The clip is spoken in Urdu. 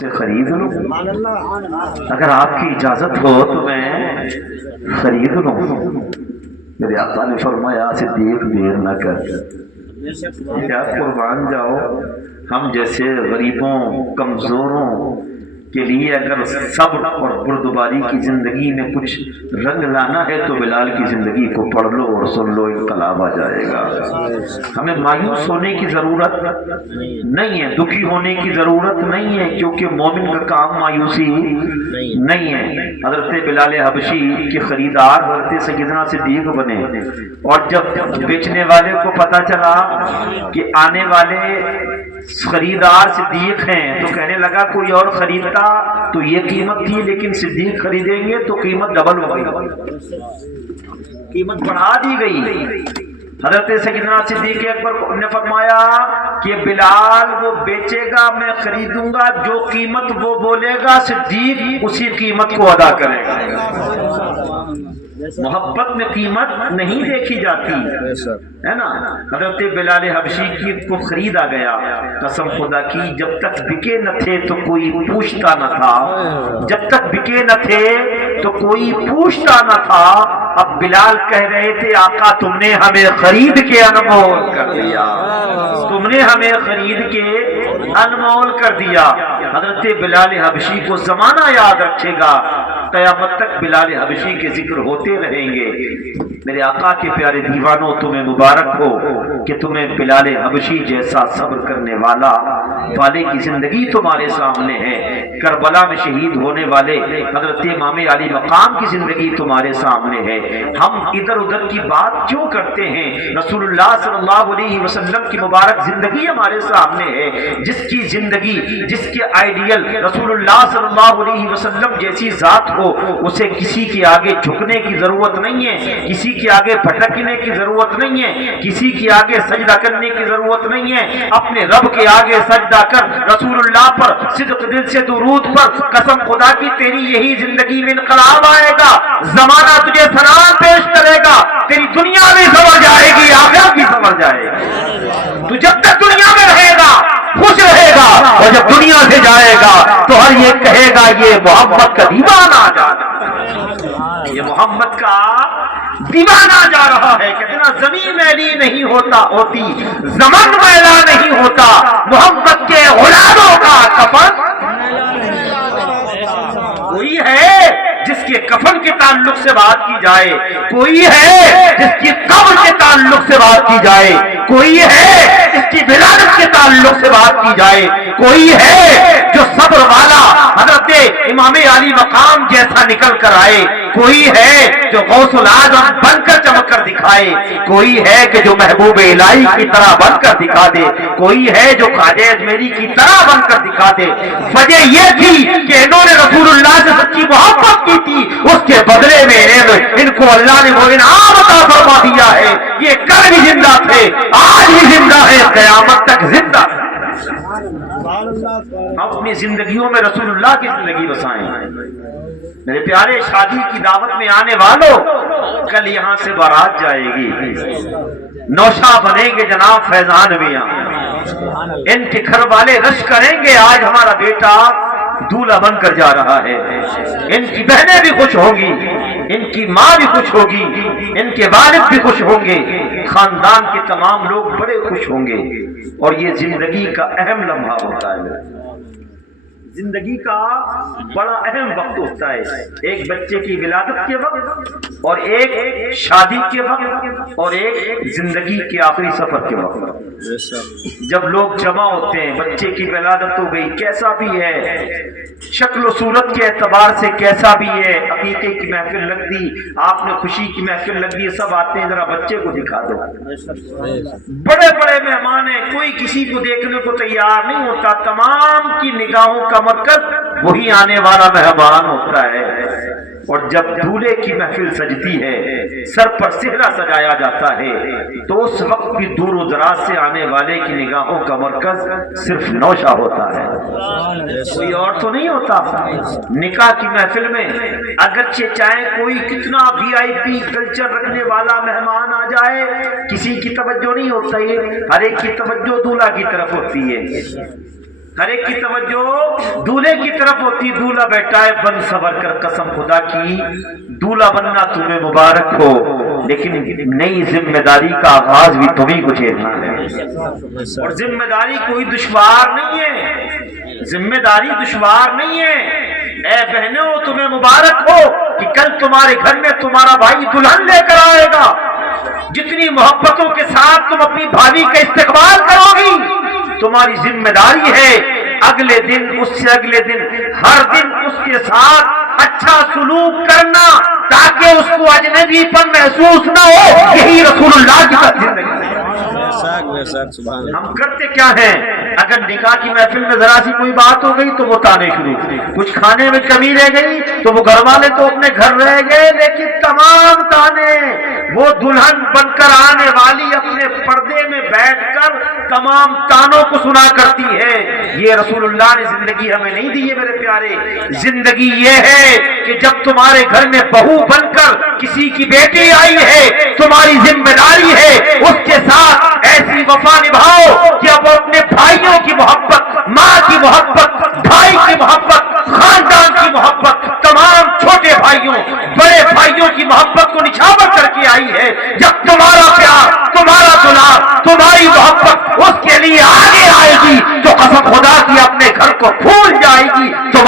سے خرید لوں؟ اگر آپ کی اجازت ہو تو میں خرید لوں۔ میرے آقا نے فرمایا صدیق دیر نہ کر، کیا قربان جاؤ، ہم جیسے غریبوں کمزوروں کے لیے اگر صبر اور بردباری کی زندگی میں کچھ رنگ لانا ہے تو بلال کی زندگی کو پڑھ لو اور سن لو، انقلاب آ جائے گا۔ ہمیں مایوس ہونے کی ضرورت نہیں ہے، دکھی ہونے کی ضرورت نہیں ہے، کیونکہ مومن کا کام مایوسی نہیں ہے۔ حضرت بلال حبشی کے خریدار حضرت سیدنا صدیق بنے، اور جب بیچنے والے کو پتہ چلا کہ آنے والے خریدار صدیق ہیں تو کہنے لگا کوئی اور خریدتا تو یہ قیمت تھی، لیکن صدیق خریدیں گے تو قیمت ڈبل ہو گئی، قیمت بڑھا دی گئی۔ حضرت سیدنا صدیق اکبر نے فرمایا کہ بلال وہ بیچے گا میں خریدوں گا، جو قیمت وہ بولے گا صدیق اسی قیمت کو ادا کرے گا۔ محبت میں قیمت نہیں دیکھی جاتی ہے نا۔ حضرت بلال حبشی کی کو خریدا گیا، قسم خدا کی جب تک بکے نہ تھے تو کوئی پوچھتا نہ تھا، جب تک بکے نہ تھے تو کوئی پوچھتا نہ تھا۔ اب بلال کہہ رہے تھے آقا تم نے ہمیں خرید کے انمول کر دیا، تم نے ہمیں خرید کے انمول کر دیا۔ حضرت بلال حبشی کو زمانہ یاد رکھے گا، قیامت تک بلال حبشی کے ذکر ہوتے رہیں گے۔ میرے آقا کے پیارے دیوانوں تمہیں مبارک ہو کہ تمہیں بلال حبشی جیسا صبر کرنے والے کی زندگی تمہارے سامنے ہے، کربلا میں شہید ہونے والے حضرت امام علی مقام کی زندگی تمہارے سامنے ہے۔ ہم ادھر ادھر کی بات کیوں کرتے ہیں؟ رسول اللہ صلی اللہ علیہ وسلم کی مبارک زندگی ہمارے سامنے ہے، جس کی زندگی جس کے آئیڈیل رسول اللہ صلی اللہ علیہ وسلم جیسی ذات ہو، اسے کسی کے آگے جھکنے کی ضرورت نہیں ہے، کسی کے آگے پھٹکنے کی ضرورت نہیں ہے، کسی کے آگے سجدہ کرنے کی ضرورت نہیں ہے۔ اپنے رب کے آگے سجدہ کر، رسول اللہ پر صدق دل سے درود پر، قسم خدا کی تیری یہی زندگی میں انقلاب آئے گا، زمانہ تجھے سلام پیش کرے گا، تیری دنیا بھی سنور جائے گی، آخرت بھی سنور جائے گی۔ تو جب تک دنیا میں رہے گا خوش رہے گا، اور جب دنیا سے جائے گا تو ہر یہ کہے گا یہ محمد کا دیوانہ جا رہا ہے، یہ محمد کا دیوانہ جا رہا ہے۔ کتنا زمین میلی نہیں ہوتی، زمن میلا نہیں ہوتا، محمد کے غلاموں کا کفن کوئی ہے جس کے کفن کے تعلق سے بات کی جائے، کوئی ہے جس کی قبر کے تعلق سے بات کی جائے، کوئی ہے جس کی ولادت کے تعلق سے بات کی جائے، کوئی ہے جو صبر والا حضرت امام علی مقام جیسا نکل کر آئے، کوئی ہے جو غوث الاعظم بن کر چمک کر دکھائے، کوئی ہے کہ جو محبوب الہی کی طرح بن کر دکھا دے، کوئی ہے جو خواجہ اجمیری کی طرح بن کر دکھا دے۔ وجہ یہ تھی کہ انہوں نے رسول اللہ سے سچی محبت کی تھی، اس کے بدلے میں ان کو اللہ نے وہ انعام عطا فرما دیا ہے۔ یہ کل بھی زندہ تھے، آج بھی زندہ ہے، قیامت تک زندہ۔ ہم اپنی زندگیوں میں رسول اللہ کی زندگی بسائیں۔ میرے پیارے شادی کی دعوت میں آنے والوں، کل یہاں سے بارات جائے گی، نوشا بنیں گے جناب فیضان میاں، ان کے گھر والے رش کریں گے آج ہمارا بیٹا دولہا بن کر جا رہا ہے۔ ان کی بہنیں بھی خوش ہوں گی، ان کی ماں بھی خوش ہوگی، ان کے والد بھی خوش ہوں گے، خاندان کے تمام لوگ بڑے خوش ہوں گے۔ اور یہ زندگی کا اہم لمحہ ہوتا ہے، زندگی کا بڑا اہم وقت ہوتا ہے، ایک بچے کی ولادت کے وقت، اور ایک شادی کے وقت، اور ایک زندگی کے آخری سفر کے وقت۔ جب لوگ جمع ہوتے ہیں، بچے کی ولادت ہو گئی، کیسا بھی ہے، شکل و صورت کے اعتبار سے کیسا بھی ہے، عقیقے کی محفل لگ دی، آپ نے خوشی کی محفل لگ دی، سب آتے ہیں ذرا بچے کو دکھا دو۔ بڑے بڑے مہمان ہیں، کوئی کسی کو دیکھنے کو تیار نہیں ہوتا، تمام کی نگاہوں کا مرکز وہی آنے والا مہمان ہوتا ہے۔ اور جب دولہے کی محفل سجتی ہے، سر پر صحرا سجایا جاتا ہے، تو اس وقت بھی دور و دراز سے آنے والے کی نگاہوں کا مرکز صرف نوشا ہوتا ہے، کوئی اور تو نہیں ہوتا۔ نکاح کی محفل میں اگرچہ چاہے کوئی کتنا VIP کلچر رکھنے والا مہمان آ جائے، کسی کی توجہ نہیں ہوتی ہے، ہر ایک کی توجہ دولہا کی طرف ہوتی ہے۔ ہر ایک کی توجہ دولہے کی طرف ہوتی، دولہا بیٹا ہے بن صبر کر، قسم خدا کی دولہا بننا تمہیں مبارک ہو، لیکن نئی ذمہ داری کا آغاز بھی تمہیں کو جھیلنا ہے، اور ذمہ داری کوئی دشوار نہیں ہے، ذمہ داری دشوار نہیں ہے۔ اے بہنوں تمہیں مبارک ہو کہ کل تمہارے گھر میں تمہارا بھائی دلہن لے کر آئے گا، جتنی محبتوں کے ساتھ تم اپنی بھابھی کا استقبال کرو گی، تمہاری ذمہ داری ہے اگلے دن، اس سے اگلے دن، ہر دن اس کے ساتھ اچھا سلوک کرنا، تاکہ اس کو اجنبی پر محسوس نہ ہو۔ یہی رسول اللہ کی زندگی ہے۔ ہم کرتے کیا ہیں؟ اگر نکاح کی محفل میں ذرا سی کوئی بات ہو گئی تو وہ تانے شروع، کچھ کھانے میں کمی رہ گئی تو وہ گھر والے تو اپنے گھر رہ گئے، لیکن تمام تانے وہ دلہن بن کر آنے والی اپنے پردے میں بیٹھ کر تمام تانوں کو سنا کرتی ہے۔ یہ رسول اللہ نے زندگی ہمیں نہیں دی ہے میرے پیارے۔ زندگی یہ ہے کہ جب تمہارے گھر میں بہو بن کر کسی کی بیٹی آئی ہے، تمہاری ذمہ داری ہے اس کے ساتھ ایسی وفا نبھاؤ کہ اب اپنے بھائیوں کی محبت، ماں کی محبت، بھائی کی محبت، خاندان کی محبت، تمام چھوٹے بھائیوں بڑے بھائیوں کی محبت کو نچھاور کر کے آئی ہے۔ جب تمہارا پیار، تمہارا دلار، تمہاری محبت اس کے لیے آگے آئے گی تو قسم خدا کی اپنے گھر کو